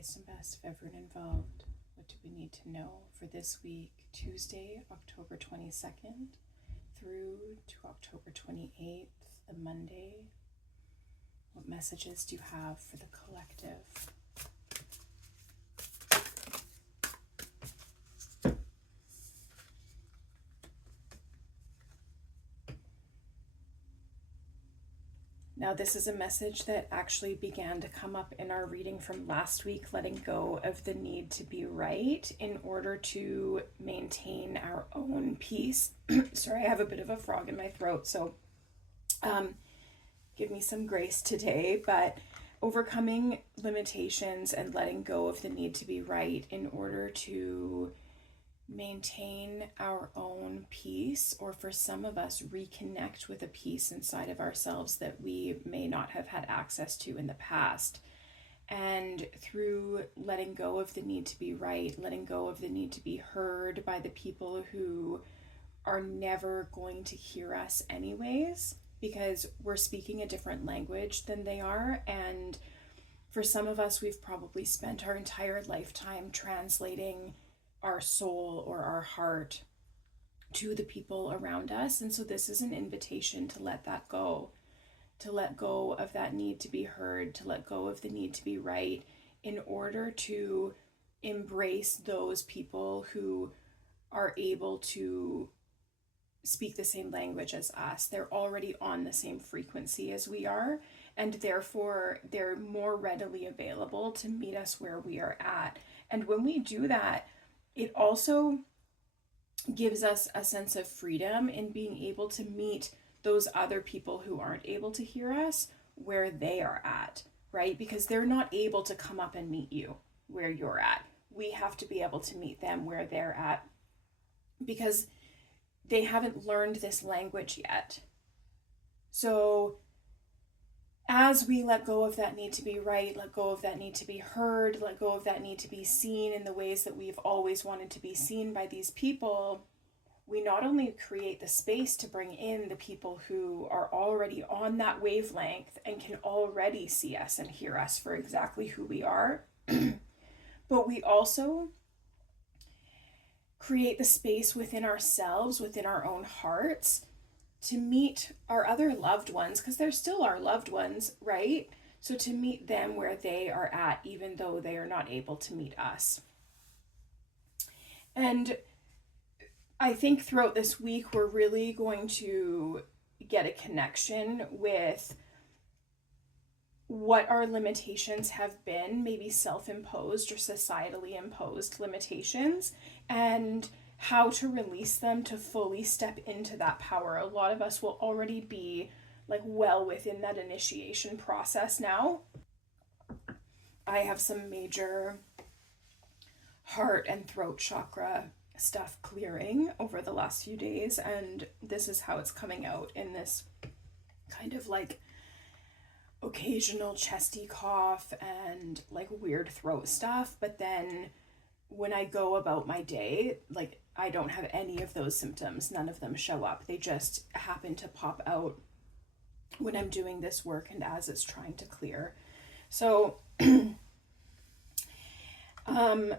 highest and best of everyone involved. What do we need to know for this week, Tuesday, October 22nd through to October 28th, the Monday? What messages do you have for the collective? Now, this is a message that actually began to come up in our reading from last week, letting go of the need to be right in order to maintain our own peace. Sorry, I have a bit of a frog in my throat, so give me some grace today, but overcoming limitations and letting go of the need to be right in order to maintain our own peace, or for some of us, reconnect with a peace inside of ourselves that we may not have had access to in the past. And through letting go of the need to be right, letting go of the need to be heard by the people who are never going to hear us anyways, because we're speaking a different language than they are. And for some of us, we've probably spent our entire lifetime translating our soul or our heart to the people around us. And so this is an invitation to let that go, to let go of that need to be heard, to let go of the need to be right, in order to embrace those people who are able to speak the same language as us. They're already on the same frequency as we are, and therefore they're more readily available to meet us where we are at. And when we do that, it also gives us a sense of freedom in being able to meet those other people who aren't able to hear us where they are at, right? Because they're not able to come up and meet you where you're at. We have to be able to meet them where they're at because they haven't learned this language yet. So as we let go of that need to be right, let go of that need to be heard, let go of that need to be seen in the ways that we've always wanted to be seen by these people, we not only create the space to bring in the people who are already on that wavelength and can already see us and hear us for exactly who we are, but we also create the space within ourselves, within our own hearts, to meet our other loved ones, because they're still our loved ones, right? So to meet them where they are at, even though they are not able to meet us. And I think throughout this week, we're really going to get a connection with what our limitations have been, maybe self-imposed or societally imposed limitations, and how to release them to fully step into that power. A lot of us will already be like well within that initiation process now. I have some major heart and throat chakra stuff clearing over the last few days, and this is how it's coming out in this kind of like occasional chesty cough and like weird throat stuff. But then when I go about my day, like I don't have any of those symptoms. None of them show up. They just happen to pop out when I'm doing this work and as it's trying to clear. So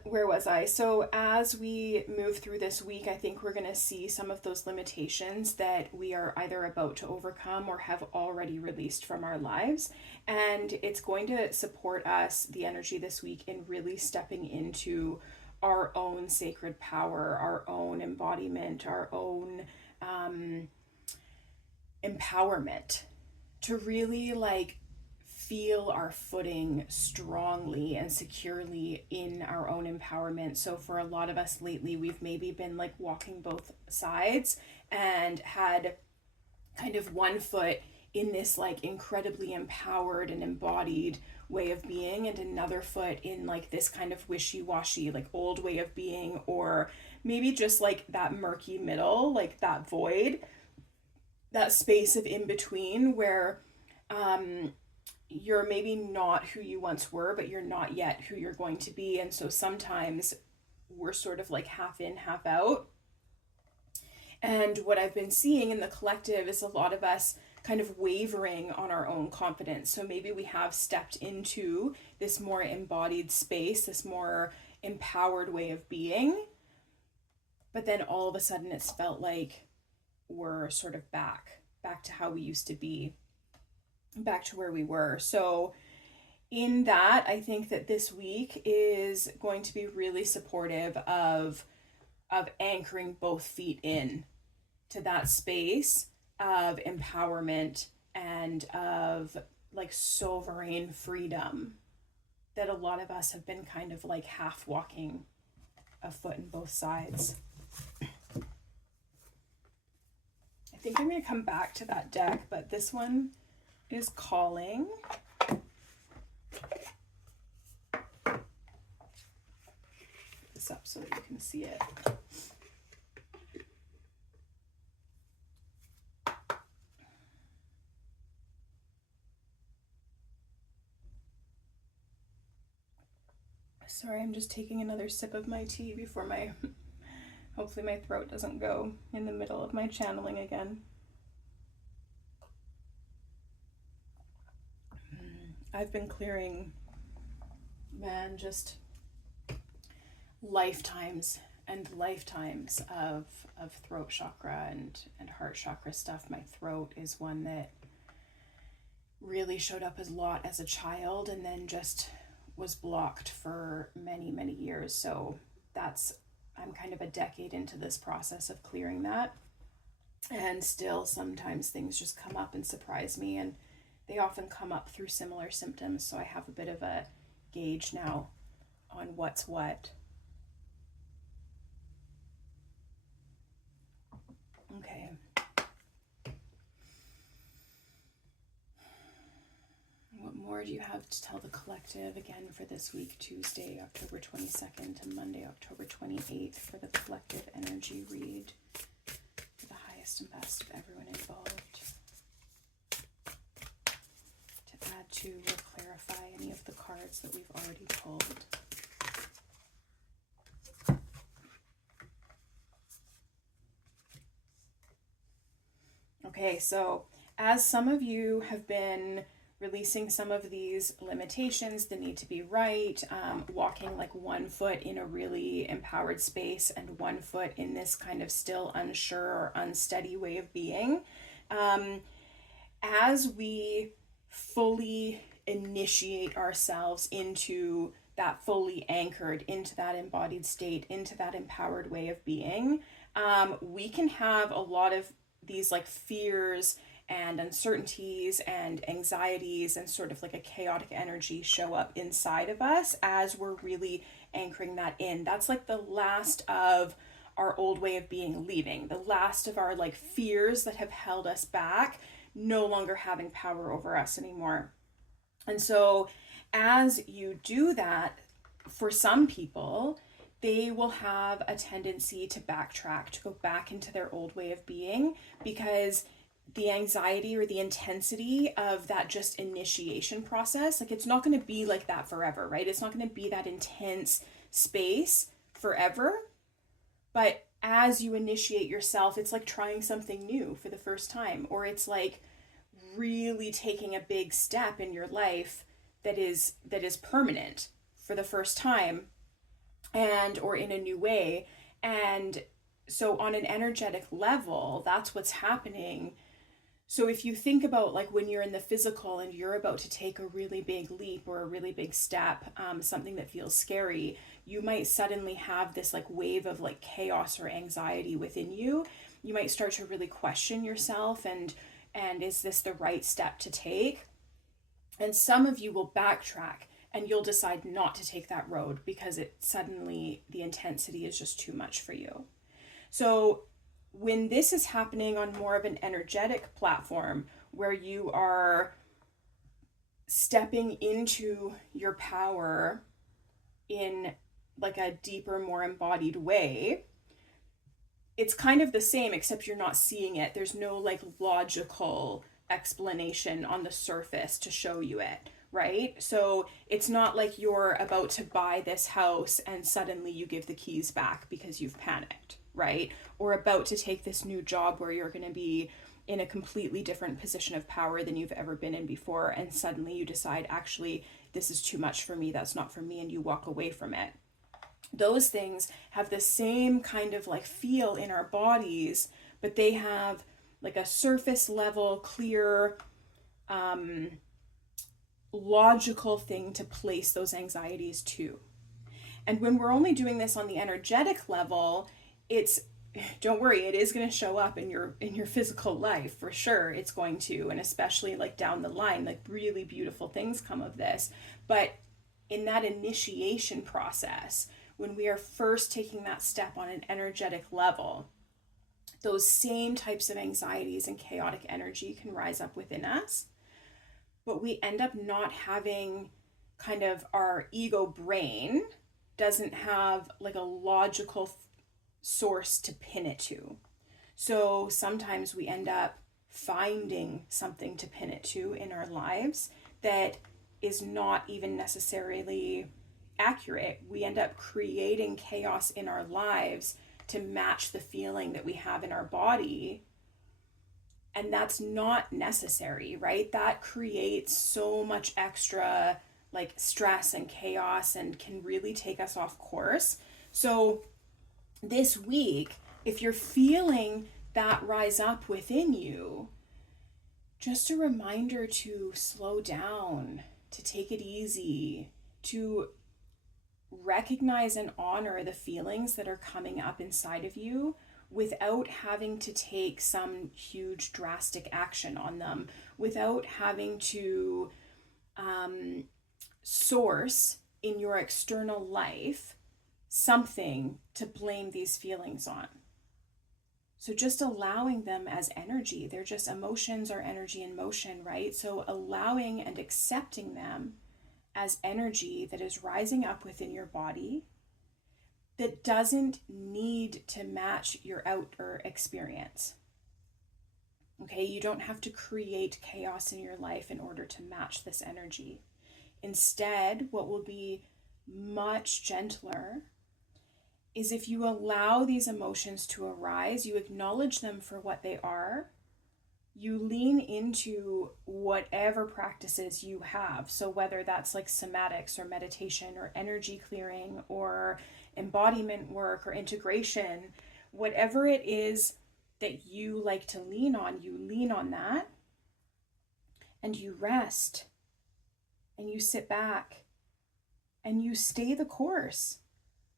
where was I? So as we move through this week, I think we're going to see some of those limitations that we are either about to overcome or have already released from our lives. And it's going to support us, the energy this week, in really stepping into our own sacred power, our own embodiment, our own empowerment, to really like feel our footing strongly and securely in our own empowerment. So for a lot of us lately, we've maybe been like walking both sides and had kind of one foot in this like incredibly empowered and embodied way of being, and another foot in like this kind of wishy-washy like old way of being, or maybe just like that murky middle, like that void, that space of in between where you're maybe not who you once were, but you're not yet who you're going to be. And so sometimes we're sort of like half in, half out. And what I've been seeing in the collective is a lot of us kind of wavering on our own confidence. So maybe we have stepped into this more embodied space, this more empowered way of being, but then all of a sudden it's felt like we're sort of back to how we used to be, back to where we were. So in that, I think that this week is going to be really supportive of anchoring both feet in to that space of empowerment and of like sovereign freedom that a lot of us have been kind of like half walking a foot in both sides. I think I'm going to come back to that deck, but this one is calling. This up so that you can see it. Sorry, I'm just taking another sip of my tea before hopefully my throat doesn't go in the middle of my channeling again. I've been clearing, man, just lifetimes and lifetimes of throat chakra and heart chakra stuff. My throat is one that really showed up a lot as a child and then just was blocked for many, many years. So I'm kind of a decade into this process of clearing that. And still sometimes things just come up and surprise me, and they often come up through similar symptoms. So I have a bit of a gauge now on what's what. Okay. What more do you have to tell the collective again for this week, Tuesday, October 22nd to Monday, October 28th, for the collective energy read for the highest and best of everyone involved? To add to or clarify any of the cards that we've already pulled. Okay, so as some of you have been releasing some of these limitations, the need to be right, walking like 1 foot in a really empowered space and 1 foot in this kind of still unsure or unsteady way of being, as we fully initiate ourselves into that fully anchored, into that embodied state, into that empowered way of being, we can have a lot of these like fears and uncertainties and anxieties and sort of like a chaotic energy show up inside of us as we're really anchoring that in. That's like the last of our old way of being leaving, the last of our like fears that have held us back, no longer having power over us anymore. And so as you do that, for some people, they will have a tendency to backtrack, to go back into their old way of being, because the anxiety or the intensity of that just initiation process, like it's not going to be like that forever, right? It's not going to be that intense space forever. But as you initiate yourself, it's like trying something new for the first time, or it's like really taking a big step in your life that is permanent for the first time, and or in a new way. And so on an energetic level, that's what's happening. So if you think about like when you're in the physical and you're about to take a really big leap or a really big step, something that feels scary, you might suddenly have this like wave of like chaos or anxiety within you. You might start to really question yourself and is this the right step to take? And some of you will backtrack and you'll decide not to take that road because it suddenly, the intensity is just too much for you. So when this is happening on more of an energetic platform where you are stepping into your power in like a deeper, more embodied way, it's kind of the same, except you're not seeing it. There's no like logical explanation on the surface to show you it, right? So it's not like you're about to buy this house and suddenly you give the keys back because you've panicked, right? Or about to take this new job where you're going to be in a completely different position of power than you've ever been in before, and suddenly you decide, actually, this is too much for me, that's not for me, and you walk away from it. Those things have the same kind of like feel in our bodies, but they have like a surface level, clear, logical thing to place those anxieties to. And when we're only doing this on the energetic level, it's, don't worry, it is going to show up in your physical life for sure. It's going to, and especially like down the line, like really beautiful things come of this. But in that initiation process, when we are first taking that step on an energetic level, those same types of anxieties and chaotic energy can rise up within us. But we end up not having, kind of, our ego brain doesn't have like a logical source to pin it to. So sometimes we end up finding something to pin it to in our lives that is not even necessarily accurate. We end up creating chaos in our lives to match the feeling that we have in our body. And that's not necessary, right? That creates so much extra like stress and chaos and can really take us off course. So this week, if you're feeling that rise up within you, just a reminder to slow down, to take it easy, to recognize and honor the feelings that are coming up inside of you without having to take some huge drastic action on them, without having to source in your external life something to blame these feelings on. So just allowing them as energy. They're just, emotions are energy in motion, right? So allowing and accepting them as energy that is rising up within your body, that doesn't need to match your outer experience. Okay, you don't have to create chaos in your life in order to match this energy. Instead, what will be much gentler is if you allow these emotions to arise, you acknowledge them for what they are, you lean into whatever practices you have. So whether that's like somatics or meditation or energy clearing or embodiment work or integration, whatever it is that you like to lean on, you lean on that and you rest and you sit back and you stay the course,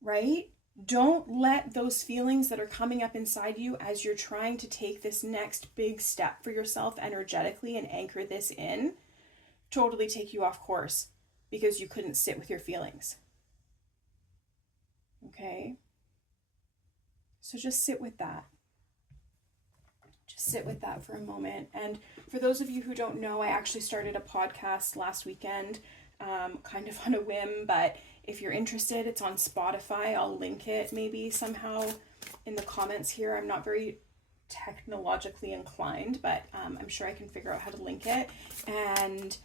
right? Don't let those feelings that are coming up inside you as you're trying to take this next big step for yourself energetically and anchor this in, totally take you off course because you couldn't sit with your feelings. Okay? So just sit with that. Just sit with that for a moment. And for those of you who don't know, I actually started a podcast last weekend, kind of on a whim, but if you're interested, it's on Spotify. I'll link it maybe somehow in the comments here. I'm not very technologically inclined, but I'm sure I can figure out how to link it. And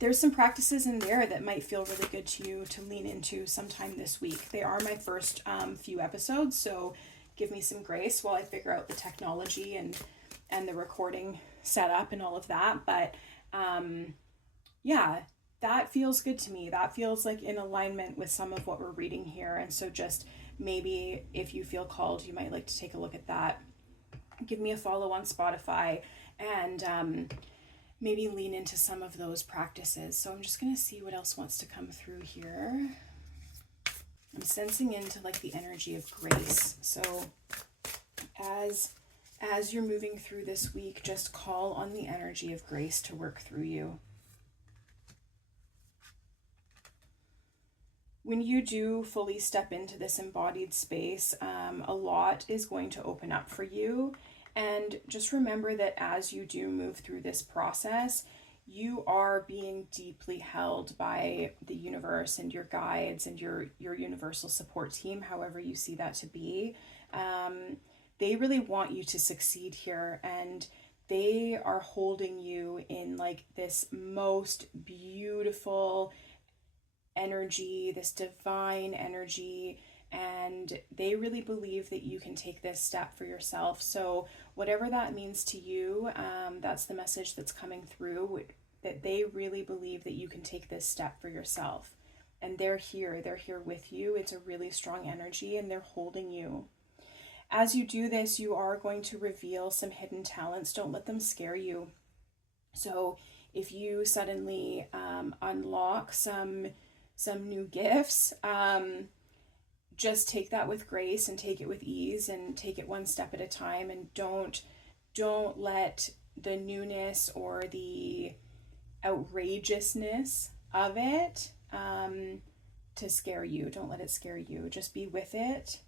there's some practices in there that might feel really good to you to lean into sometime this week. They are my first few episodes, so give me some grace while I figure out the technology and the recording setup and all of that. But yeah, that feels good to me. That feels like in alignment with some of what we're reading here. And so just maybe if you feel called, you might like to take a look at that. Give me a follow on Spotify and maybe lean into some of those practices. So I'm just going to see what else wants to come through here. I'm sensing into like the energy of grace. So as you're moving through this week, just call on the energy of grace to work through you. When you do fully step into this embodied space, a lot is going to open up for you. And just remember that as you do move through this process, you are being deeply held by the universe and your guides and your universal support team, however you see that to be. They really want you to succeed here, and they are holding you in like this most beautiful energy, this divine energy, and they really believe that you can take this step for yourself. So whatever that means to you, that's the message that's coming through, that they really believe that you can take this step for yourself. And they're here with you. It's a really strong energy, and they're holding you. As you do this, you are going to reveal some hidden talents. Don't let them scare you. So if you suddenly unlock some new gifts, just take that with grace and take it with ease and take it one step at a time, and don't let the newness or the outrageousness of it to scare you. Don't let it scare you. Just be with it.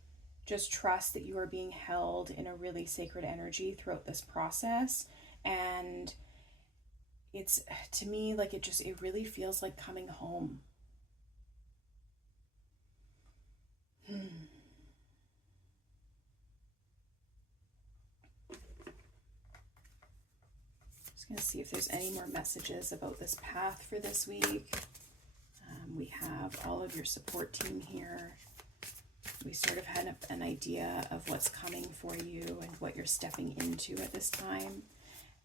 Just trust that you are being held in a really sacred energy throughout this process. And it's, to me, like it really feels like coming home. Just gonna see if there's any more messages about this path for this week. We have all of your support team here. We sort of had an idea of what's coming for you and what you're stepping into at this time.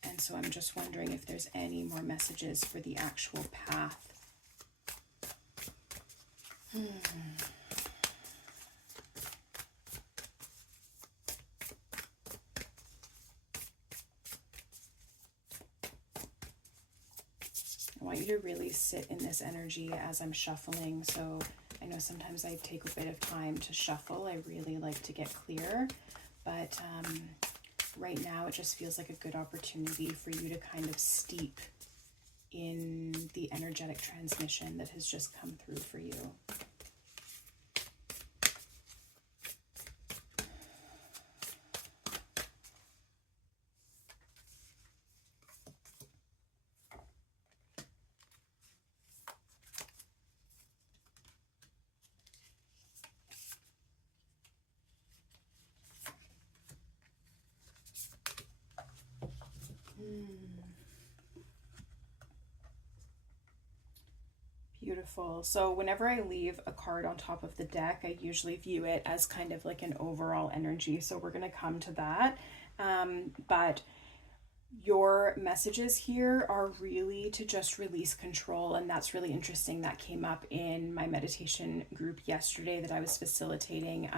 And so I'm just wondering if there's any more messages for the actual path. I want you to really sit in this energy as I'm shuffling. So I know sometimes I take a bit of time to shuffle. I really like to get clear, but right now it just feels like a good opportunity for you to kind of steep in the energetic transmission that has just come through for you. Beautiful. So whenever I leave a card on top of the deck, I usually view it as kind of like an overall energy. So we're going to come to that. But your messages here are really to just release control. And that's really interesting. That came up in my meditation group yesterday that I was facilitating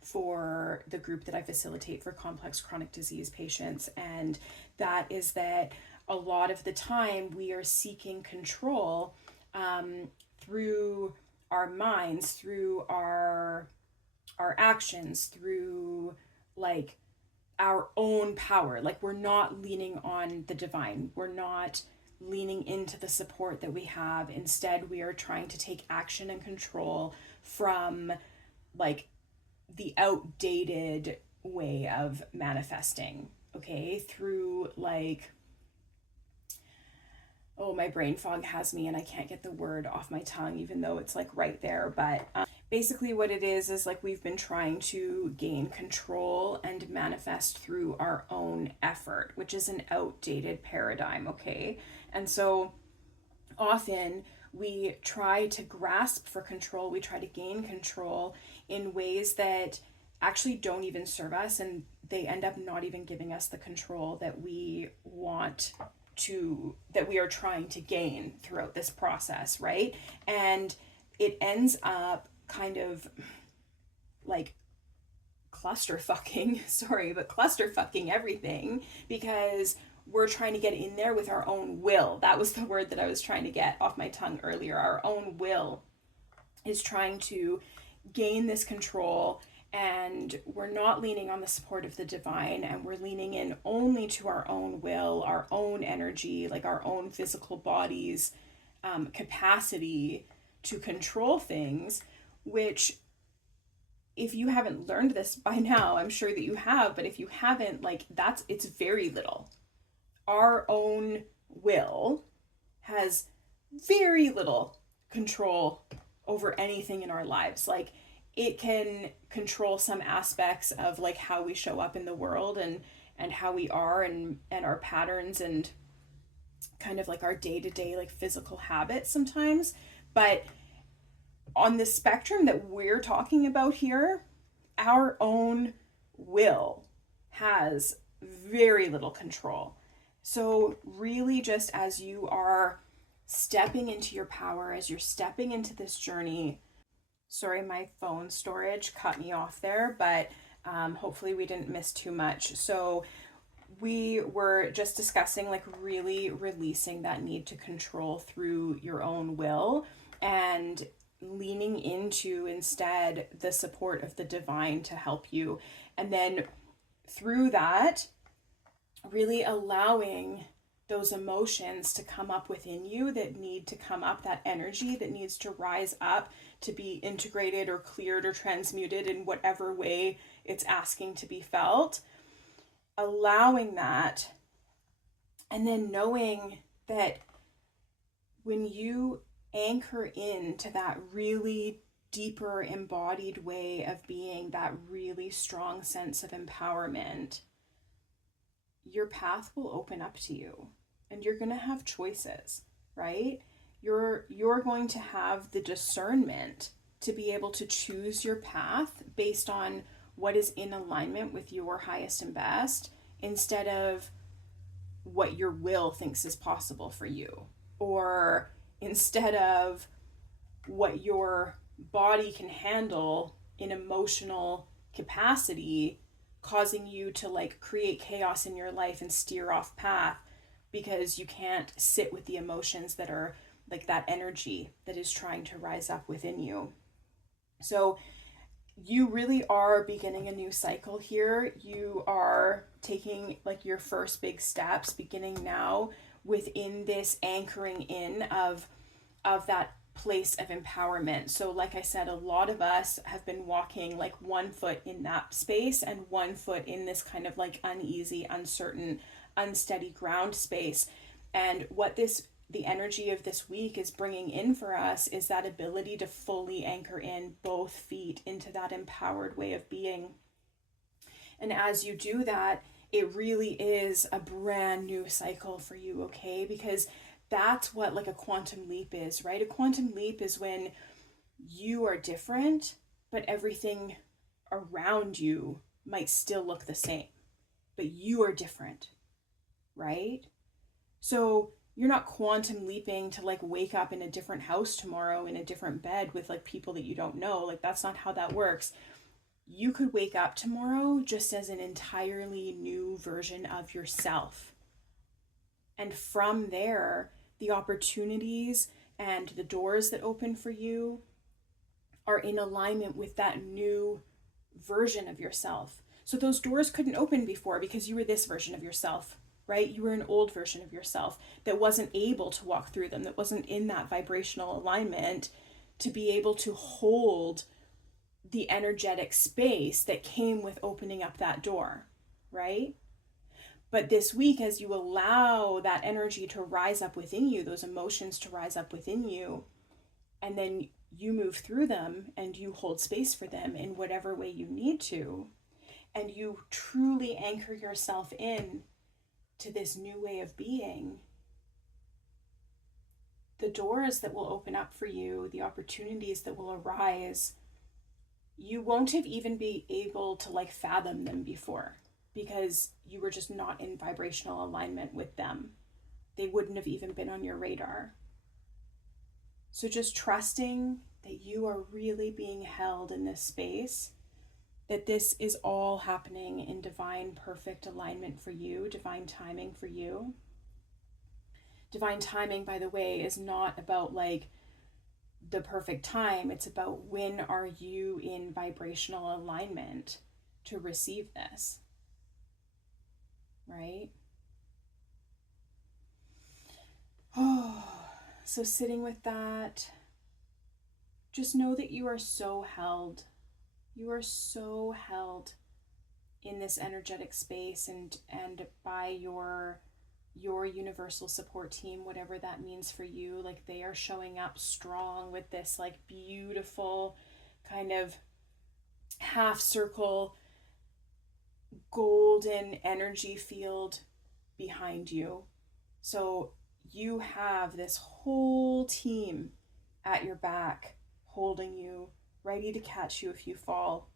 for the group that I facilitate for complex chronic disease patients. And that is that a lot of the time we are seeking control through our minds, through our actions, through like our own power. Like we're not leaning on the divine. We're not leaning into the support that we have. Instead, we are trying to take action and control from like the outdated way of manifesting, okay? Through like, oh, my brain fog has me and I can't get the word off my tongue, even though it's like right there. But basically what it is like we've been trying to gain control and manifest through our own effort, which is an outdated paradigm, okay? And so often we try to grasp for control, we try to gain control in ways that actually don't even serve us, and they end up not even giving us the control that we want to, that we are trying to gain throughout this process, right? And it ends up kind of like clusterfucking everything, because we're trying to get in there with our own will. That was the word that I was trying to get off my tongue earlier. Our own will is trying to gain this control, and we're not leaning on the support of the divine, and we're leaning in only to our own will, our own energy, like our own physical body's capacity to control things, which, if you haven't learned this by now, I'm sure that you have, but if you haven't, like it's very little. Our own will has very little control over anything in our lives. Like it can control some aspects of like how we show up in the world and how we are and our patterns and kind of like our day-to-day like physical habits sometimes, but on the spectrum that we're talking about here, our own will has very little control. So, really, just as you are stepping into your power, as you're stepping into this journey, sorry, my phone storage cut me off there, but hopefully we didn't miss too much. So, we were just discussing like really releasing that need to control through your own will and leaning into instead the support of the divine to help you. And then through that, really allowing those emotions to come up within you that need to come up, that energy that needs to rise up to be integrated or cleared or transmuted in whatever way it's asking to be felt. Allowing that, and then knowing that when you anchor into that really deeper embodied way of being, that really strong sense of empowerment, your path will open up to you and you're going to have choices, right? You're going to have the discernment to be able to choose your path based on what is in alignment with your highest and best, instead of what your will thinks is possible for you, or instead of what your body can handle in emotional capacity, causing you to like create chaos in your life and steer off path because you can't sit with the emotions that are like that energy that is trying to rise up within you. So you really are beginning a new cycle here. You are taking like your first big steps beginning now within this anchoring in of that place of empowerment. So like I said, a lot of us have been walking like one foot in that space and one foot in this kind of like uneasy, uncertain, unsteady ground space. And what the energy of this week is bringing in for us is that ability to fully anchor in both feet into that empowered way of being. And as you do that, it really is a brand new cycle for you, okay? Because that's what like a quantum leap is, right? A quantum leap is when you are different, but everything around you might still look the same, but you are different, right? So you're not quantum leaping to like wake up in a different house tomorrow in a different bed with like people that you don't know. Like that's not how that works. You could wake up tomorrow just as an entirely new version of yourself. And from there, the opportunities and the doors that open for you are in alignment with that new version of yourself. So those doors couldn't open before because you were this version of yourself, right? You were an old version of yourself that wasn't able to walk through them, that wasn't in that vibrational alignment to be able to hold the energetic space that came with opening up that door, right? But this week, as you allow that energy to rise up within you, those emotions to rise up within you, and then you move through them and you hold space for them in whatever way you need to, and you truly anchor yourself in to this new way of being, the doors that will open up for you, the opportunities that will arise, you won't have even be able to like fathom them before because you were just not in vibrational alignment with them. They wouldn't have even been on your radar. So just trusting that you are really being held in this space, that this is all happening in divine, perfect alignment for you, divine timing for you. Divine timing, by the way, is not about like the perfect time. It's about when are you in vibrational alignment to receive this, right? Oh, so sitting with that, just know that you are so held. You are so held in this energetic space and by your universal support team, whatever that means for you. Like they are showing up strong with this like beautiful kind of half circle golden energy field behind you. So you have this whole team at your back holding you, ready to catch you if you fall.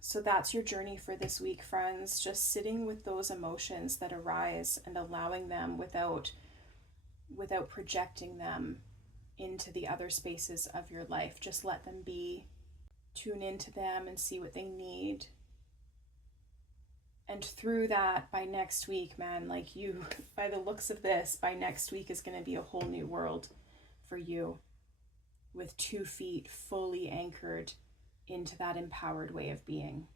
So that's your journey for this week, friends. Just sitting with those emotions that arise and allowing them without projecting them into the other spaces of your life. Just let them be. Tune into them and see what they need. And through that, by next week, man, like you, by the looks of this, by next week is going to be a whole new world for you, with 2 feet fully anchored into that empowered way of being.